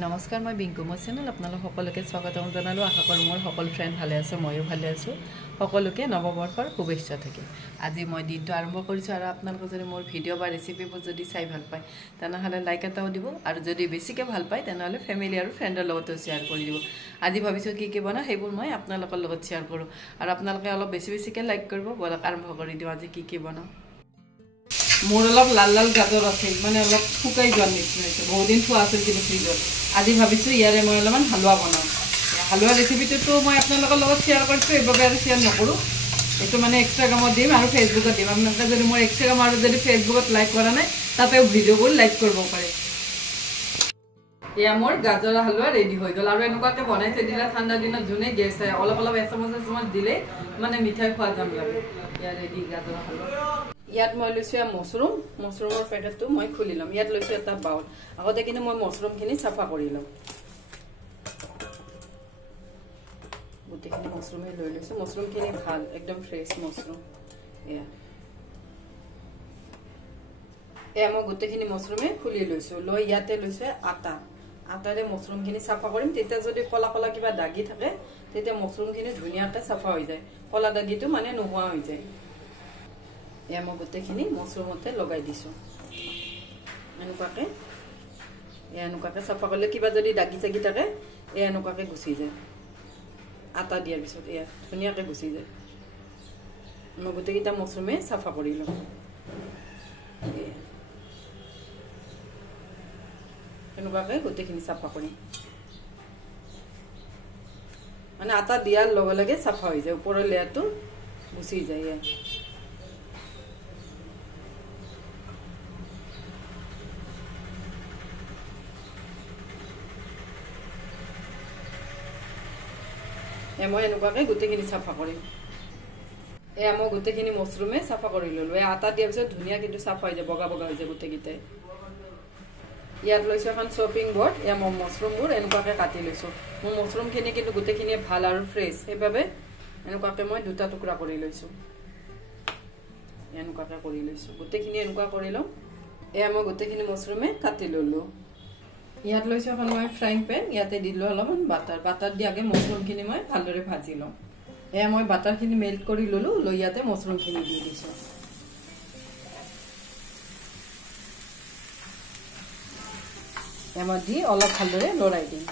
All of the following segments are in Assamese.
নমস্কাৰ মই বিংকু মোৰ চেনেল আপোনালোক সকলোকে স্বাগতম জনালোঁ আশা কৰোঁ মোৰ সকলো ফ্ৰেণ্ড ভালে আছে ময়ো ভালে আছোঁ সকলোকে নৱবৰ্ষৰ শুভেচ্ছা থাকিল আজি মই দিনটো আৰম্ভ কৰিছোঁ আৰু আপোনালোকে যদি মোৰ ভিডিঅ' বা ৰেচিপিবোৰ যদি চাই ভাল পায় তেনেহ'লে লাইক এটাও দিব আৰু যদি বেছিকৈ ভাল পায় তেনেহ'লে ফেমিলি আৰু ফ্ৰেণ্ডৰ লগতো শ্বেয়াৰ কৰি দিব আজি ভাবিছোঁ কি কি বনাওঁ সেইবোৰ মই আপোনালোকৰ লগত শ্বেয়াৰ কৰোঁ আৰু আপোনালোকে অলপ বেছিকৈ লাইক কৰিব বলক আৰম্ভ কৰি দিওঁ আজি কি বনাওঁ মোৰ অলপ লাল লাল গাজৰ আছিল মানে অলপ শুকাই যোৱাৰ নিচিনা হৈছে বহুত দিন থোৱা আছিল কিন্তু ফ্ৰিজত আজি ভাবিছোঁ ইয়াৰে মই অলপমান হালোৱা বনাওঁ হালোৱা ৰেচিপিটোতো মই আপোনালোকৰ লগত শ্বেয়াৰ কৰিছোঁ এইভাৱে আৰু শ্বেয়াৰ নকৰোঁ এইটো মানে ইনষ্টাগ্ৰামত দিম আৰু ফেচবুকত দিম আপোনালোকে যদি মোৰ ইনষ্টাগ্ৰাম আৰু যদি ফেচবুকত লাইক কৰা নাই তাতেও ভিডিঅ'বোৰ লাইক কৰিব পাৰে এয়া মোৰ গাজৰ হালোৱা ৰেডি হৈ গ'ল আৰু এনেকুৱাকৈ বনাই থৈ দিলে ঠাণ্ডা দিনত যোনে গেছ হয় অলপ এচামুচ দিলে মানে মিঠাই খোৱা যেন লাগে এয়া ৰেডি গাজৰ হালোৱা ইয়াত মই লৈছোঁ মছৰুমৰ পেকেটটো মই খুলি ল'ম ইয়াত লৈছোঁ এটা বাউল আগতে কিন্তু মই মছৰুমখিনি চাফা কৰি ল'ম গোটেইখিনি মছৰুমেই লৈ লৈছোঁ মছৰুমখিনি ভাল একদম ফ্ৰেছ মছৰুম এয়া মই গোটেইখিনি মছৰুমেই খুলি লৈছোঁ লৈ ইয়াতে লৈছোঁ আটাৰে মছৰুমখিনি চাফা কৰিম তেতিয়া যদি কলা কলা কিবা দাগি থাকে তেতিয়া মছৰুমখিনি ধুনীয়াকৈ চাফা হৈ যায় কলা দাগিটো মানে নোহোৱা হৈ যায় এয়া মই গোটেইখিনি মছৰুমতে লগাই দিছোঁ এনেকুৱাকৈ চাফা কৰিলে কিবা যদি দাগি চাগি থাকে এনেকুৱাকৈ গুচি যায় আটা দিয়াৰ পিছত এয়া ধুনীয়াকৈ গুচি যায় মই গোটেইকেইটা মছৰুমে চাফা কৰি লওঁ এনেকুৱাকৈ গোটেইখিনি চাফা কৰিম মানে আটা দিয়াৰ লগে লগে চাফা হৈ যায় ওপৰৰ লেয়াৰটো গুচি যায় মই এনেকুৱাকৈ গোটেইখিনি চাফা কৰিম এয়া মই গোটেইখিনি মছৰুমে চাফা কৰি ল'লোঁ এই আটা দিয়াৰ পিছত ধুনীয়া কিন্তু চাফা হৈ যায় বগা হৈ যায় গোটেইকেইটাই ইয়াত লৈছোঁ এখন শ্বপিং বৰ্ড এয়া মই মছৰুমবোৰ এনেকুৱাকৈ কাটি লৈছোঁ মোৰ মছৰুমখিনি কিন্তু গোটেইখিনিয়ে ভাল আৰু ফ্ৰেছ সেইবাবে এনেকুৱাকৈ মই দুটা টুকুৰা কৰি লৈছোঁ এনেকুৱাকৈ কৰি লৈছোঁ গোটেইখিনি এনেকুৱা কৰি লওঁ এয়া মই গোটেইখিনি মছৰুমে কাটি ল'লোঁ ইয়াত লৈছোঁ এখন মই ফ্ৰাইং পেন ইয়াতে দিলোঁ অলপমান বাটাৰ দি আগে মছৰুমখিনি মই ভালদৰে ভাজি লওঁ এয়া মই বাটাৰখিনি মেল্ট কৰি ল'লোঁ লৈ ইয়াতে মছৰুমখিনি দি দিছোঁ এয়া দি অলপ ভালদৰে লৰাই দিম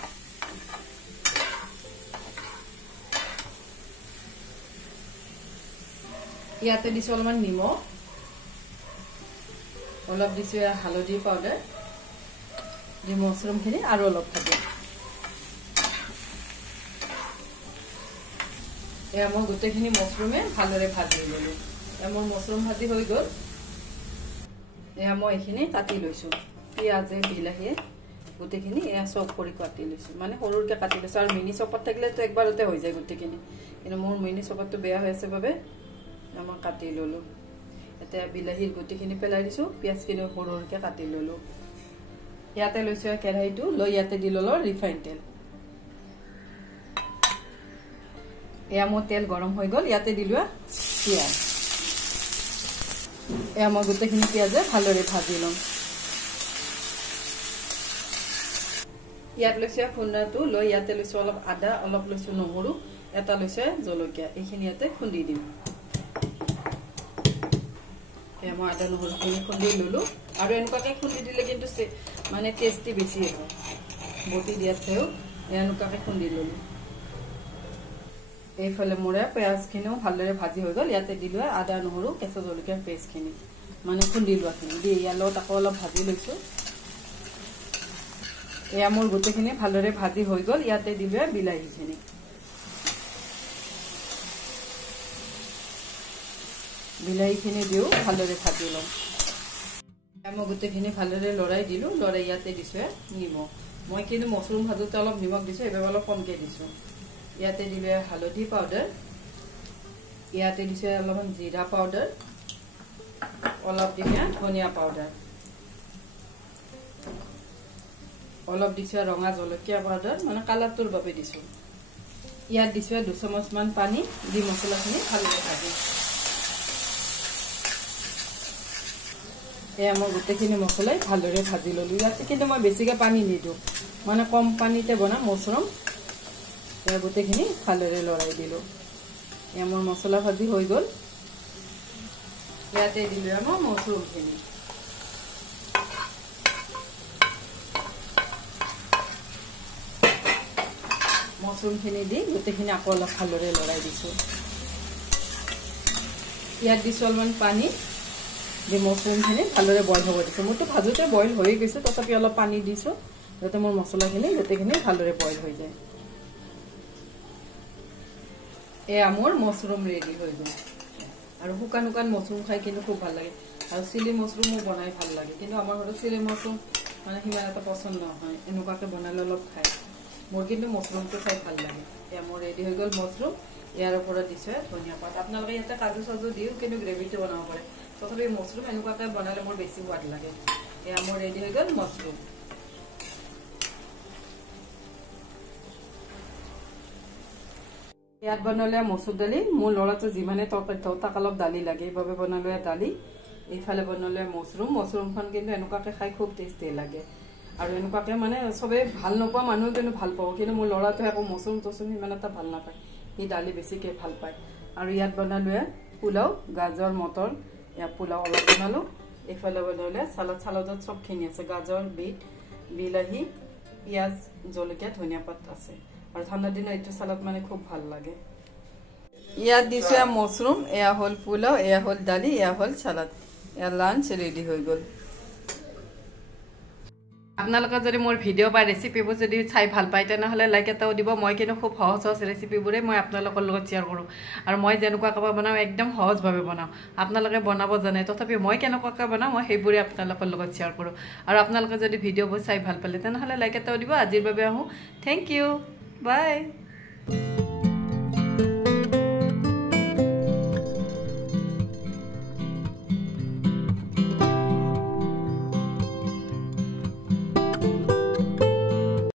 ইয়াতে দিছোঁ অলপমান নিমখ অলপ দিছোঁ হালধি পাউডাৰ দি মছৰুমখিনি আৰু অলপ ভাজি এয়া মই গোটেইখিনি মছৰুমে ভালদৰে ভাজি ল'লোঁ এয়া মোৰ মছৰুম ভাজি হৈ গ'ল এয়া মই এইখিনি কাটি লৈছোঁ পিঁয়াজে বিলাহীয়ে গোটেইখিনি এয়া চপ কৰি কাটি লৈছোঁ মানে সৰুকৈ কাটি লৈছোঁ আৰু মিনি চপত থাকিলেতো একবাৰতে হৈ যায় গোটেইখিনি কিন্তু মোৰ মিনি চপতটো বেয়া হৈ আছে বাবে মই কাটি ল'লোঁ এতিয়া বিলাহীৰ গোটেইখিনি পেলাই দিছোঁ পিঁয়াজখিনি সৰুকৈ কাটি ল'লোঁ ইয়াতে লৈছোঁ কেৰাহীটো লৈ ইয়াতে দি ল'লোঁ ৰিফাইন তেল এয়া মোৰ তেল গৰম হৈ গ'ল ইয়াতে দিলোঁ পিঁয়াজ এয়া মই গোটেইখিনি পিঁয়াজে ভালদৰে ভাজি ল'ম ইয়াত লৈছোঁ খুন্দাটো লৈ ইয়াতে লৈছোঁ অলপ আদা অলপ লৈছোঁ নহৰু এটা লৈছোঁ জলকীয়া এইখিনি ইয়াতে খুন্দি দিম এয়া মই আদা নহৰুখিনি খুন্দি ল'লোঁ আৰু এনেকুৱাকৈ খুন্দি দিলে কিন্তু মানে টেষ্টি বেছি হয় বটি দিয়াতকৈও এনেকুৱাকৈ খুন্দি ল'লোঁ এইফালে মোৰ পিঁয়াজখিনিও ভালদৰে ভাজি হৈ গ'ল ইয়াতে দিলোঁ আদা নহৰু কেঁচা জলকীয়াৰ পেষ্টখিনি মানে খুন্দি লোৱাখিনি দি ইয়াৰ লগত আকৌ অলপ ভাজি লৈছোঁ এয়া মোৰ গোটেইখিনি ভালদৰে ভাজি হৈ গ'ল ইয়াতে দিলোঁ বিলাহীখিনি বিলাহীখিনি দিও ভালদৰে ভাজি ল'ম মই গোটেইখিনি ভালদৰে লৰাই দিলোঁ লৰাই ইয়াতে দিছোঁ নিমখ মই কিন্তু মছৰুম ভাজোতে অলপ নিমখ দিছোঁ এইবাৰ অলপ কমকৈ দিছোঁ ইয়াতে দিলোঁ হালধি পাউডাৰ ইয়াতে দিছোঁ অলপমান জিৰা পাউডাৰ অলপ দিছোঁ ধনিয়া পাউডাৰ অলপ দিছোঁ ৰঙা জলকীয়া পাউডাৰ মানে কালাৰটোৰ বাবে দিছোঁ ইয়াত দিছোঁ 2 চামুচমান পানী দি মছলাখিনি ভালদৰে ভাজি এয়া মই গোটেইখিনি মছলাই ভালদৰে ভাজি ল'লোঁ। ইয়াতে কিন্তু মই বেছিকৈ পানী নিদিওঁ, মানে কম পানীতে বনাম মছৰুম। এয়া গোটেইখিনি ভালদৰে লৰাই দিলোঁ। এয়া মোৰ মছলা ভাজি হৈ গ'ল। ইয়াতে দিলোঁ মই মছৰুমখিনি। মছৰুমখিনি দি গোটেইখিনি আকৌ অলপ ভালদৰে লৰাই দিছোঁ। ইয়াত দিছোঁ অলপমান পানী দি মছৰুমখিনি ভালদৰে বইল হ'ব দিছোঁ। মোৰতো ভাজোতে বইল হৈ গৈছে, তথাপি অলপ পানী দিছোঁ যাতে মোৰ মছলাখিনি গোটেইখিনি ভালদৰে বইল হৈ যায়। এয়া মোৰ মছৰুম ৰেডি হৈ গ'ল। আৰু শুকান শুকান মছৰুম খাই কিন্তু খুব ভাল লাগে, আৰু চিলি মছৰুমো বনাই ভাল লাগে। কিন্তু আমাৰ ঘৰত চিলি মছৰুম মানে সিমান এটা পচন্দ নহয়, এনেকুৱাকৈ বনালে অলপ খায়। মোৰ কিন্তু মছৰুমটো খাই ভাল লাগে। এয়া মোৰ ৰেডি হৈ গ'ল মছৰুম। ইয়াৰ ওপৰত দিছে ধনিয়া পাত। আপোনালোকে ইয়াতে কাজু চাজু দিও কিন্তু গ্ৰেভিটো বনাব পাৰে, তথাপি মছৰুম এনেকুৱাকৈ বনালে মোৰ বেছি সোৱাদ লাগে। এয়া মোৰ ৰেডি হৈ গ'ল মছৰুম। ইয়াত বনালে মচুৰ দালি। মোৰ ল'ৰাটো যিমানে তৰকাৰী খাওঁ তাক অলপ দালি লাগে, এইভাৱে বনালে দালি। এইফালে বনালে মছৰুম। মছৰুমখন কিন্তু এনেকুৱাকৈ খাই খুব টেষ্টি লাগে। আৰু এনেকুৱাকৈ মানে চবেই ভাল নোপোৱা মানুহ কিন্তু ভাল পাব, কিন্তু মোৰ ল'ৰাটোৱে আকৌ মছৰুম তছৰুম সিমান এটা ভাল নাপায়, সি দালি বেছিকৈ ভাল পায়। আৰু ইয়াত বনালোঁ পোলাও, গাজৰ মটৰ। ইয়াত পোলাও অলপ বনালোঁ। এইফালে বনালে চালাড। চালাডত চবখিনি আছে, গাজৰ, বিট, বিলাহী, পিঁয়াজ, জলকীয়া, ধনিয়া পাত আছে। আৰু ঠাণ্ডা দিনত এইটো চালাড মানে খুব ভাল লাগে। ইয়াত দিছোঁ এয়া মছৰুম, এয়া হ'ল পোলাও, এয়া হ'ল দালি, এয়া হ'ল চালাড। এয়া লাঞ্চ ৰেডি হৈ গ'ল। আপোনালোকে যদি মোৰ ভিডিঅ' বা ৰেচিপিবোৰ যদি চাই ভাল পায় তেনেহ'লে লাইক এটাও দিব। মই কিন্তু খুব সহজ সহজ ৰেচিপিবোৰে মই আপোনালোকৰ লগত শ্বেয়াৰ কৰোঁ। আৰু মই যেনেকুৱাকৈ বনাওঁ একদম সহজভাৱে বনাওঁ। আপোনালোকে বনাব জানে, তথাপি মই কেনেকুৱাকৈ বনাওঁ মই সেইবোৰে আপোনালোকৰ লগত শ্বেয়াৰ কৰোঁ। আৰু আপোনালোকে যদি ভিডিঅ'বোৰ চাই ভাল পালে তেনেহ'লে লাইক এটাও দিব। আজিৰ বাবে আহোঁ। থেংক ইউ, বাই।